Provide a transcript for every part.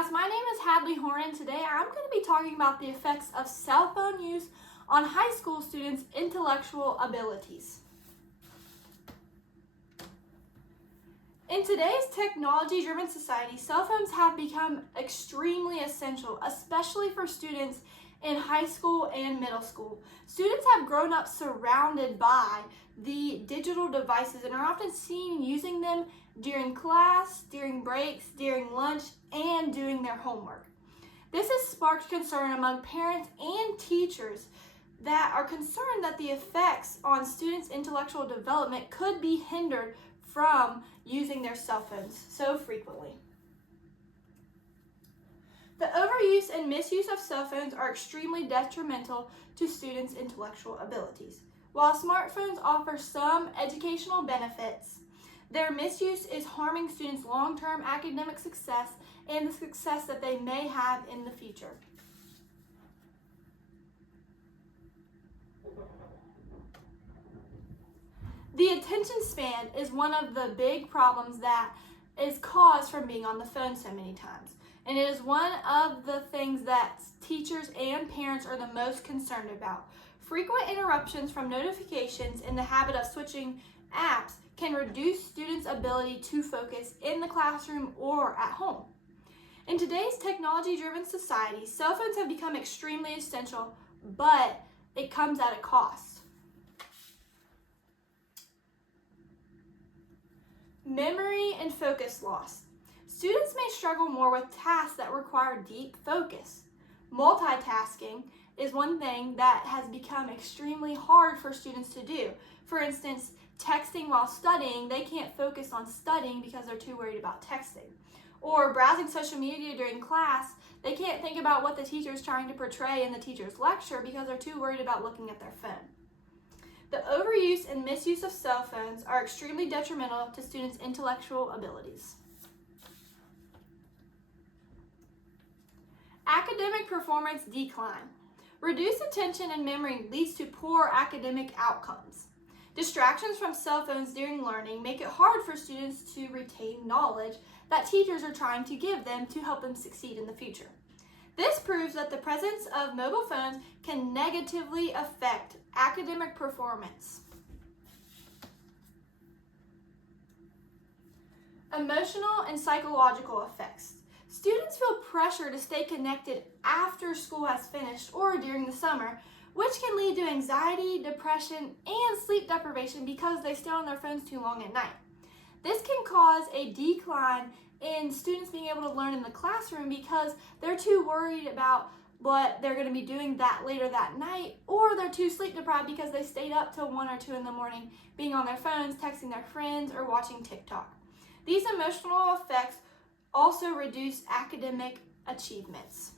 class, my name is Hadley Horne, and today I'm going to be talking about the effects of cell phone use on high school students' intellectual abilities. In today's technology-driven society, cell phones have become extremely essential, especially for students in high school and middle school. Students have grown up surrounded by the digital devices and are often seen using them during class, during breaks, during lunch, and doing their homework. This has sparked concern among parents and teachers that are concerned that the effects on students' intellectual development could be hindered from using their cell phones so frequently. The overuse and misuse of cell phones are extremely detrimental to students' intellectual abilities. While smartphones offer some educational benefits, their misuse is harming students' long-term academic success and the success that they may have in the future. The attention span is one of the big problems that is caused from being on the phone so many times. And it is one of the things that teachers and parents are the most concerned about. Frequent interruptions from notifications and the habit of switching apps can reduce students' ability to focus in the classroom or at home. In today's technology-driven society, cell phones have become extremely essential, but it comes at a cost. Memory and focus loss. Students may struggle more with tasks that require deep focus. Multitasking is one thing that has become extremely hard for students to do. For instance, texting while studying, they can't focus on studying because they're too worried about texting. Or browsing social media during class, they can't think about what the teacher is trying to portray in the teacher's lecture because they're too worried about looking at their phone. The overuse and misuse of cell phones are extremely detrimental to students' intellectual abilities. Academic performance decline. Reduced attention and memory leads to poor academic outcomes. Distractions from cell phones during learning make it hard for students to retain knowledge that teachers are trying to give them to help them succeed in the future. This proves that the presence of mobile phones can negatively affect academic performance. Emotional and psychological effects. Students feel pressure to stay connected after school has finished or during the summer, which can lead to anxiety, depression, and sleep deprivation because they stay on their phones too long at night. This can cause a decline in students being able to learn in the classroom because they're too worried about what they're going to be doing that later that night, or they're too sleep deprived because they stayed up till 1 or 2 in the morning being on their phones, texting their friends, or watching TikTok. These emotional effects also reduce academic achievements.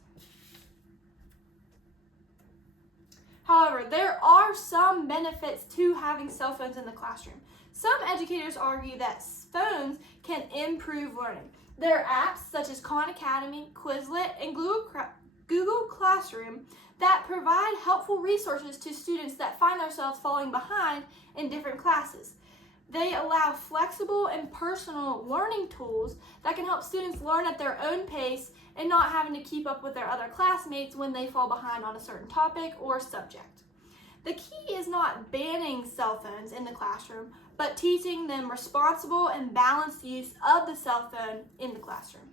However, there are some benefits to having cell phones in the classroom. Some educators argue that phones can improve learning. There are apps such as Khan Academy, Quizlet, and Google Classroom that provide helpful resources to students that find themselves falling behind in different classes. They allow flexible and personal learning tools that can help students learn at their own pace and not having to keep up with their other classmates when they fall behind on a certain topic or subject. The key is not banning cell phones in the classroom, but teaching them responsible and balanced use of the cell phone in the classroom.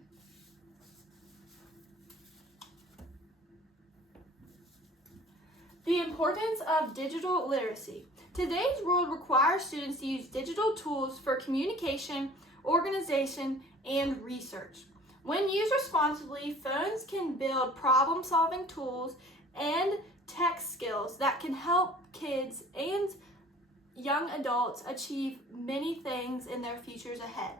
The importance of digital literacy. Today's world requires students to use digital tools for communication, organization, and research. When used responsibly, phones can build problem-solving tools and tech skills that can help kids and young adults achieve many things in their futures ahead.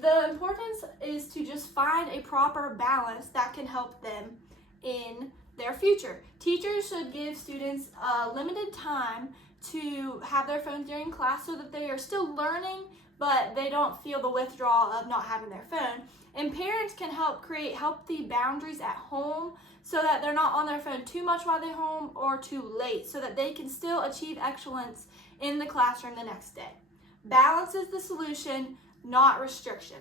The importance is to just find a proper balance that can help them in their future. Teachers should give students a limited time to have their phones during class so that they are still learning, but they don't feel the withdrawal of not having their phone. And parents can help create healthy boundaries at home so that they're not on their phone too much while they're home or too late, so that they can still achieve excellence in the classroom the next day. Balance is the solution, not restriction.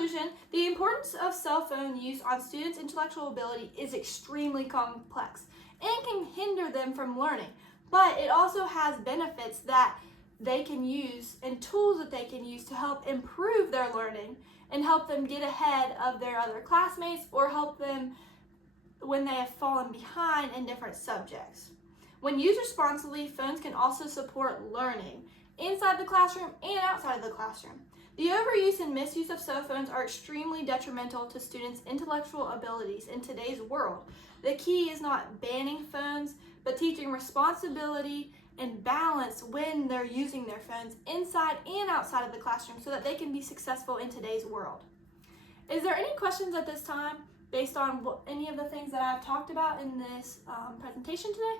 conclusion, the importance of cell phone use on students' intellectual ability is extremely complex and can hinder them from learning. But it also has benefits that they can use and tools that they can use to help improve their learning and help them get ahead of their other classmates or help them when they have fallen behind in different subjects. When used responsibly, phones can also support learning inside the classroom and outside of the classroom. The overuse and misuse of cell phones are extremely detrimental to students' intellectual abilities in today's world. The key is not banning phones, but teaching responsibility and balance when they're using their phones inside and outside of the classroom so that they can be successful in today's world. Is there any questions at this time based on any of the things that I've talked about in this presentation today?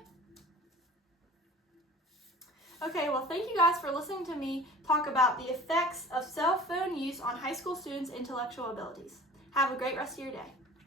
Okay, well, thank you guys for listening to me talk about the effects of cell phone use on high school students' intellectual abilities. Have a great rest of your day.